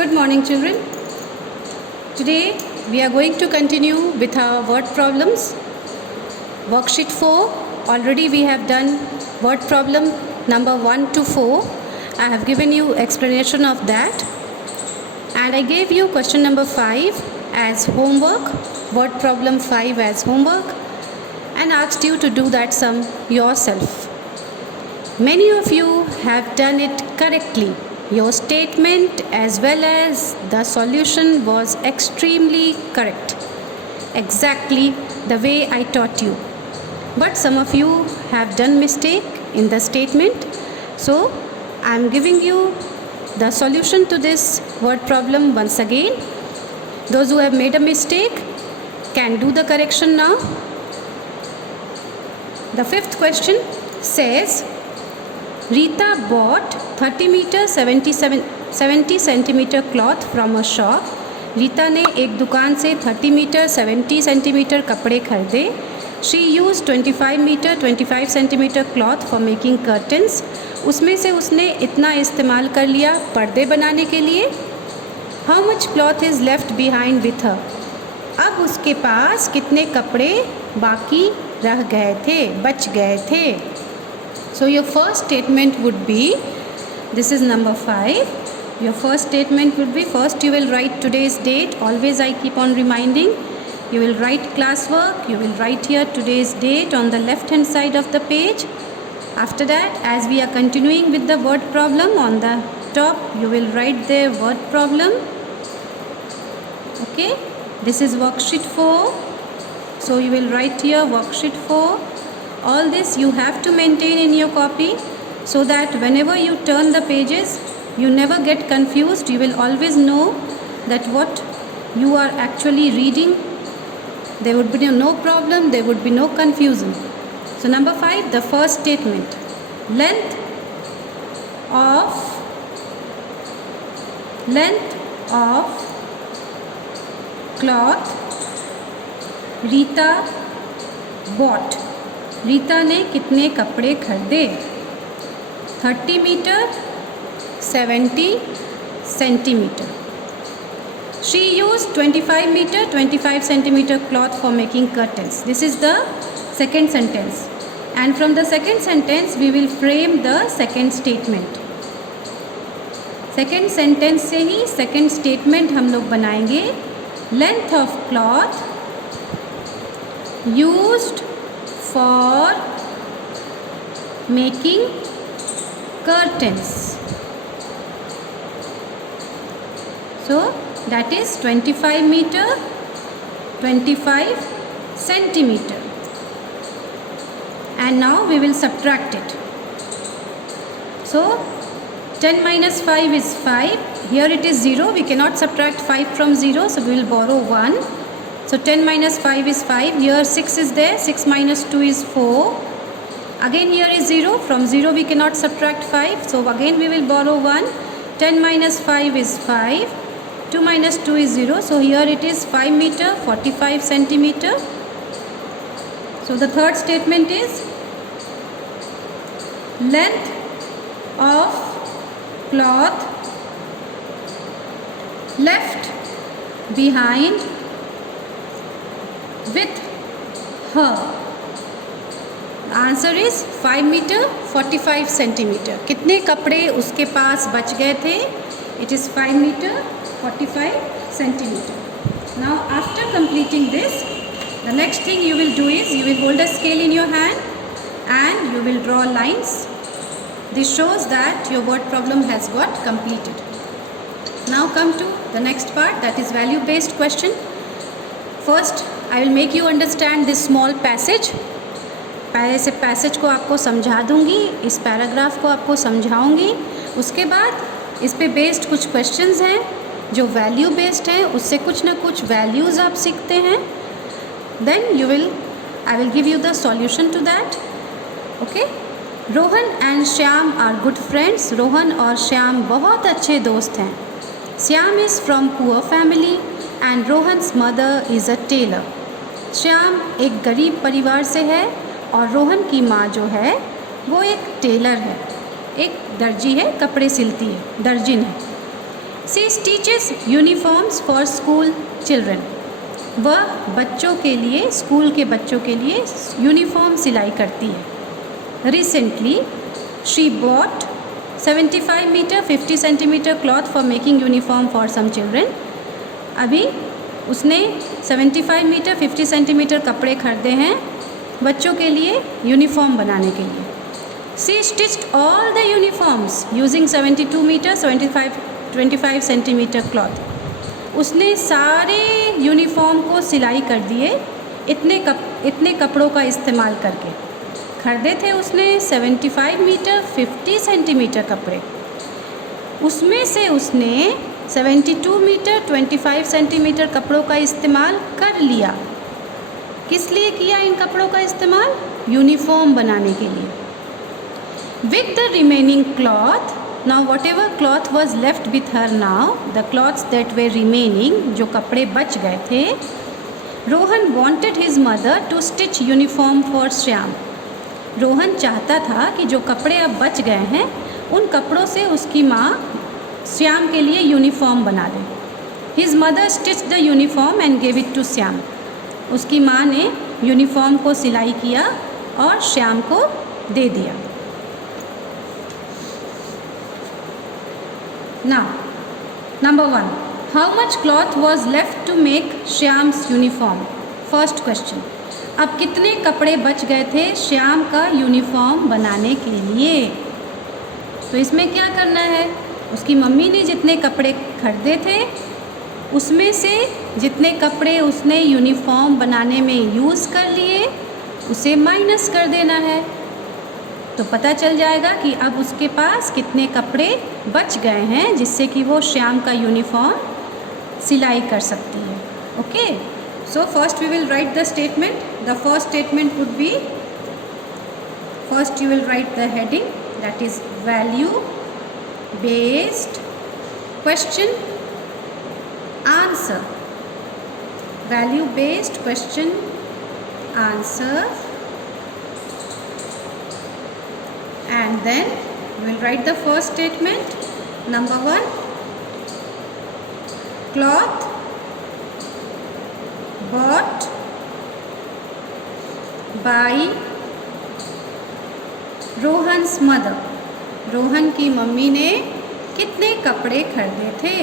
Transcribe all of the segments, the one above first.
Good morning, children. Today we are going to continue with our word problems. Worksheet 4. Already we have done word problem number 1 to 4. I have given you explanation of that. And I gave you question number 5 as homework, word problem 5 as homework, and asked you to do that sum yourself. Many of you have done it correctly. Your statement as well as the solution was extremely correct, exactly the way I taught you. But some of you have done mistake in the statement, so I am giving you the solution to this word problem once again. Those who have made a mistake can do the correction now. The fifth question says, Rita bought 30 meter 70 centimeter cloth from a shop. Rita ने एक दुकान से 30 metre 70 centimetre कपड़े खरीदे. She used 25 metre 25 centimetre cloth for making curtains. उसमें से उसने इतना इस्तेमाल कर लिया पर्दे बनाने के लिए. How much cloth is left behind with her? अब उसके पास कितने कपड़े बाकी रह गए थे, बच गए थे. So your first statement would be, this is number 5. Your first statement would be, first you will write today's date. Always I keep on reminding. You will write classwork. You will write here today's date on the left hand side of the page. After that, as we are continuing with the word problem, on the top you will write the word problem. Okay. This is worksheet 4. So you will write here worksheet 4. All this you have to maintain in your copy so that whenever you turn the pages, you never get confused. You will always know that what you are actually reading. There would be no problem, there would be no confusion. So number 5, the first statement. Length of cloth Rita bought. Rita ने कितने कपड़े खरीदे. 30 metre 70 centimetre. She used 25 meter 25 centimeter cloth for making curtains. This is the second sentence. And from the second sentence we will frame the second statement. Second sentence से ही second statement हम लोग बनाएंगे. Length of cloth used for making curtains. So that is 25 meter 25 centimeter. And now we will subtract it. So 10 minus 5 is 5. Here it is 0. We cannot subtract 5 from 0, so we will borrow 1. So 10 minus 5 is 5. Here 6 is there. 6 minus 2 is 4. Again here is 0. From 0 we cannot subtract 5. So again we will borrow 1. 10 minus 5 is 5. 2 minus 2 is 0. So here it is 5 meter 45 centimeter. So the third statement is length of cloth left behind with her. The answer is 5 meter 45 centimeter. कितने कपड़े उसके पास बच गए थे? It is 5 meter 45 centimeter. Now after completing this, the next thing you will do is you will hold a scale in your hand and you will draw lines. This shows that your word problem has got completed. Now come to the next part, that is value based question. First I will make you understand this small passage. पहले से passage को आपको समझा दूंगी, इस paragraph को आपको समझाऊंगी. उसके बाद इस पे बेस्ड कुछ क्वेश्चंस हैं जो वैल्यू बेस्ड हैं, उससे कुछ ना कुछ वैल्यूज़ आप सीखते हैं. Then I will give you the solution to that. Okay. Rohan and Shyam are good friends. Rohan और श्याम बहुत अच्छे दोस्त हैं. Shyam is from poor family and Rohan's mother is a tailor. Shyam एक गरीब परिवार से है और रोहन की माँ जो है वो एक टेलर है, एक दर्जी है, कपड़े सिलती है, दर्जिन है. She stitches uniforms for school children. वह बच्चों के लिए, स्कूल के बच्चों के लिए यूनिफॉर्म सिलाई करती है। Recently she bought 75 metre 50 centimetre cloth for making uniform for some children. अभी उसने 75 मीटर 50 सेंटीमीटर कपड़े खरीदे हैं बच्चों के लिए यूनिफॉर्म बनाने के लिए। She stitched all the uniforms using 72 metre 25 centimetre cloth. उसने सारे यूनिफॉर्म को सिलाई कर दिए इतने कपड़ों का इस्तेमाल करके। खरीदे थे उसने 75 मीटर 50 सेंटीमीटर कपड़े, उसमें से उसने 72 मीटर 25 सेंटीमीटर कपड़ों का इस्तेमाल कर लिया। किस लिए किया इन कपड़ों का इस्तेमाल? यूनिफॉर्म बनाने के लिए। With the remaining cloth, now whatever cloth was left with her now, the cloths that were remaining, जो कपड़े बच गए थे, Rohan wanted his mother to stitch uniform for Shyam. Rohan चाहता था कि जो कपड़े अब बच गए हैं उन कपड़ों से उसकी माँ श्याम के लिए यूनिफॉर्म बना दे। His mother stitch the uniform and gave it to Shyam. उसकी माँ ने यूनिफॉर्म को सिलाई किया और श्याम को दे दिया। Now, number 1. How much cloth was left to make Shyam's uniform? First question. अब कितने कपड़े बच गए थे श्याम का यूनिफॉर्म बनाने के लिए? तो इसमें क्या करना है, उसकी मम्मी ने जितने कपड़े खरीदे थे उसमें से जितने कपड़े उसने यूनिफॉर्म बनाने में यूज़ कर लिए उसे माइनस कर देना है। तो पता चल जाएगा कि अब उसके पास कितने कपड़े बच गए हैं जिससे कि वो श्याम का यूनिफॉर्म सिलाई कर सकती है। Okay, so first we will write the statement. The first statement would be, first you will write the heading, that is value based question answer. Value based question answer, and then we will write the first statement. Number 1, cloth bought by Rohan's mother. Rohan की mummy ने कितने कपड़े खरीदे थे?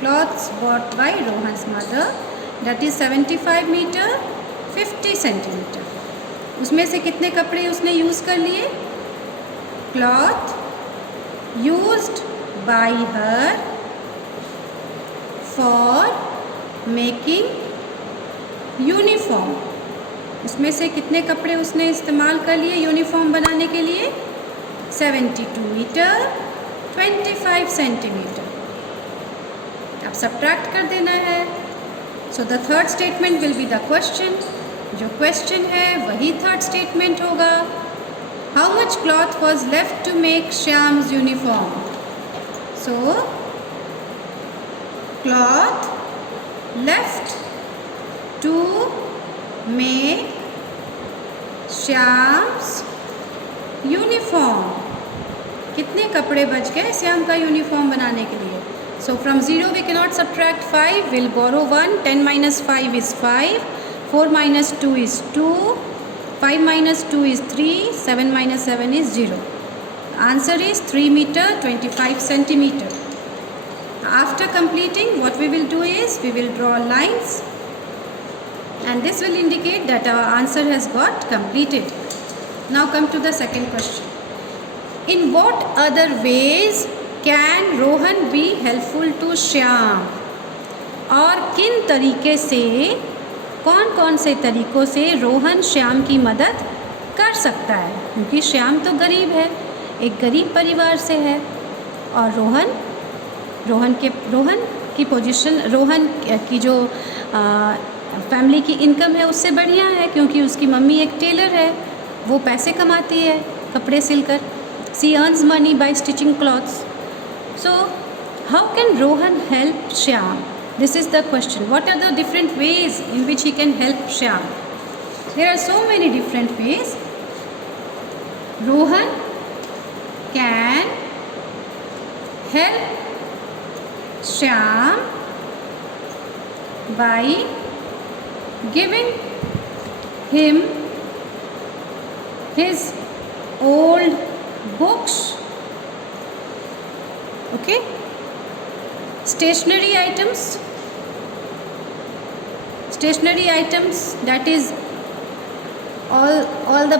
Cloths bought by Rohan's mother, that is 75 metre 50 centimetre. उसमें से कितने कपड़े उसने यूज़ कर लिए? Cloth used by her for making uniform। उसमें से कितने कपड़े उसने इस्तेमाल कर लिए यूनिफॉर्म बनाने के लिए? 72 मीटर 25 सेंटीमीटर। अब सब्ट्रैक्ट कर देना है। So the third statement will be the question. जो क्वेश्चन है वही थर्ड स्टेटमेंट होगा। How much cloth was left to make Shyam's uniform? So, cloth left to make Shyam's uniform. कितने कपड़े बच गए श्याम का यूनिफॉर्म बनाने के लिए? So from 0 we cannot subtract 5. We'll borrow 1. 10 minus 5 is 5. 4 minus 2 is 2. 5 minus 2 is 3, 7 minus 7 is 0. Answer is 3 meter 25 centimeter. After completing, what we will do is we will draw lines and this will indicate that our answer has got completed. Now come to the second question. In what other ways can Rohan be helpful to Shyam? और किन तरीके से, कौन कौन से तरीक़ों से रोहन श्याम की मदद कर सकता है? क्योंकि श्याम तो गरीब है, एक गरीब परिवार से है और रोहन की पोजीशन, रोहन की जो फैमिली की इनकम है उससे बढ़िया है, क्योंकि उसकी मम्मी एक टेलर है, वो पैसे कमाती है कपड़े सिलकर। She earns money by stitching clothes. So how can Rohan help Shyam? This is the question. What are the different ways in which he can help Shyam? There are so many different ways. Rohan can help Shyam by giving him his old books. Okay, stationery items, that is all the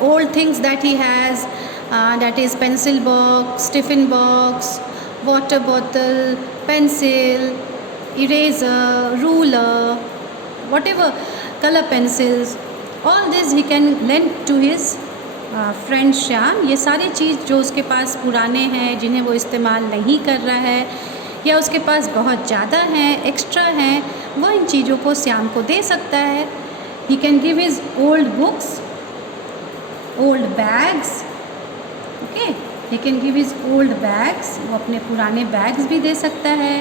old things that he has, that is pencil box, tiffin box, water bottle, pencil, eraser, ruler, whatever, color pencils, all this he can lend to his friend Shyam. ये सारी चीज़ जो उसके पास पुराने हैं, जिन्हें वो इस्तेमाल नहीं कर रहा है या उसके पास बहुत ज़्यादा हैं, एक्स्ट्रा हैं, वो इन चीज़ों को श्याम को दे सकता है. He can give his old books, old bags. Okay, he can give his old bags, वो अपने पुराने बैग्स भी दे सकता है.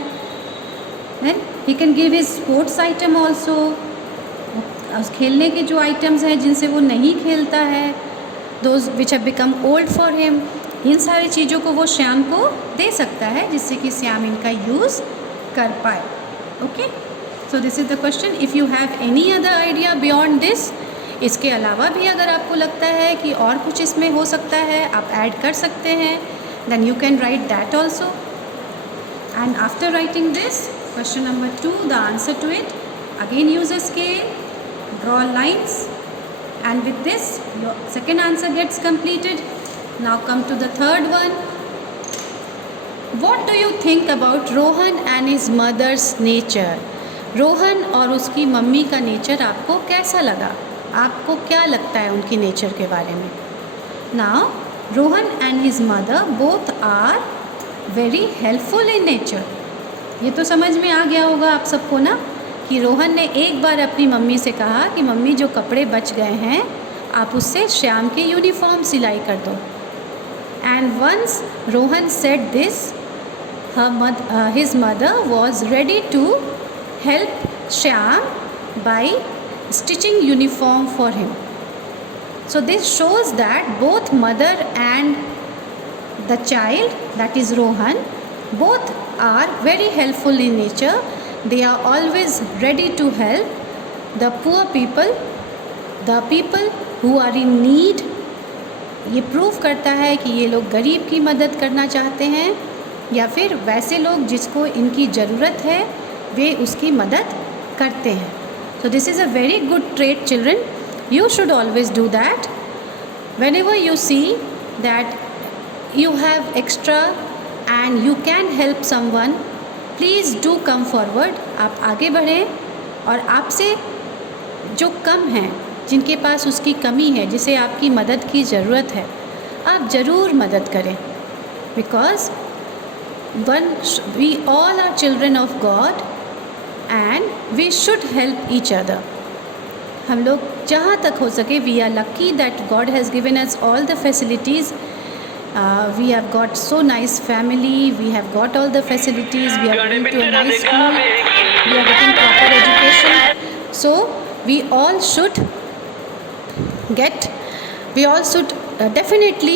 Then he can give his sports item also, उस खेलने के जो आइटम्स हैं जिनसे वो नहीं खेलता है, those which have become old for him. इन सारी चीज़ों को वो श्याम को दे सकता है जिससे कि श्याम इनका यूज़ कर पाए. Okay, so this is the question. If you have any other idea beyond this, इसके अलावा भी अगर आपको लगता है कि और कुछ इसमें हो सकता है, आप ऐड कर सकते हैं, then you can write that also. And after writing this question number 2, the answer to it, again use a scale, draw lines, and with this your second answer gets completed. Now come to the third one. What do you think about Rohan and his mother's nature? Rohan और उसकी mummy का nature आपको कैसा लगा? आपको क्या लगता है उनकी नेचर के बारे में? Now Rohan and his mother both are very helpful in nature. ये तो समझ में आ गया होगा आप सबको ना कि रोहन ने एक बार अपनी मम्मी से कहा कि मम्मी जो कपड़े बच गए हैं आप उससे श्याम के यूनिफॉर्म सिलाई कर दो. And once Rohan said this, his mother was ready to help Shyam by stitching uniform for him. So this shows that both mother and the child, that is Rohan, both are very helpful in nature. They are always ready to help the poor people, the people who are in need. ये prove करता है कि ये लोग गरीब की मदद करना चाहते हैं या फिर वैसे लोग जिसको इनकी ज़रूरत है वे उसकी मदद करते हैं. So this is a very good trait, children. You should always do that. Whenever you see that you have extra and you can help someone, please do come forward. आप आगे बढ़ें और आपसे जो कम हैं, जिनके पास उसकी कमी है, जिसे आपकी मदद की ज़रूरत है, आप ज़रूर मदद करें. Because we all are children of God and we should help each other. हम लोग जहाँ तक हो सके, we are lucky that God has given us all the facilities. We have got so nice family, we have got all the facilities, we are going to a nice school, we are getting proper education. So we all should definitely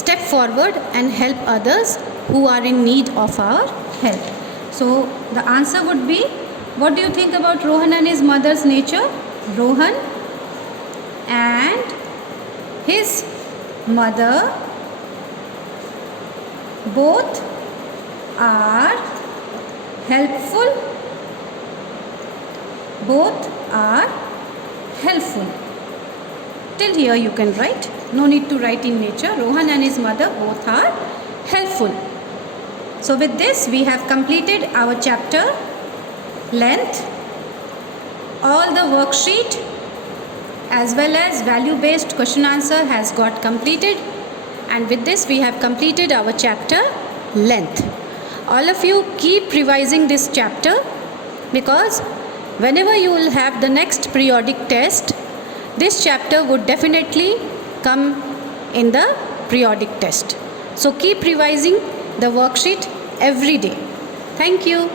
step forward and help others who are in need of our help. So the answer would be, what do you think about Rohan and his mother's nature? Rohan and his mother both are helpful. Both are helpful. Till here you can write. No need to write in nature. Rohan and his mother both are helpful. So with this we have completed our chapter length. All the worksheet as well as value based question answer has got completed. And with this we have completed our chapter length. All of you keep revising this chapter, because whenever you will have the next periodic test, this chapter would definitely come in the periodic test. So keep revising the worksheet every day. Thank you.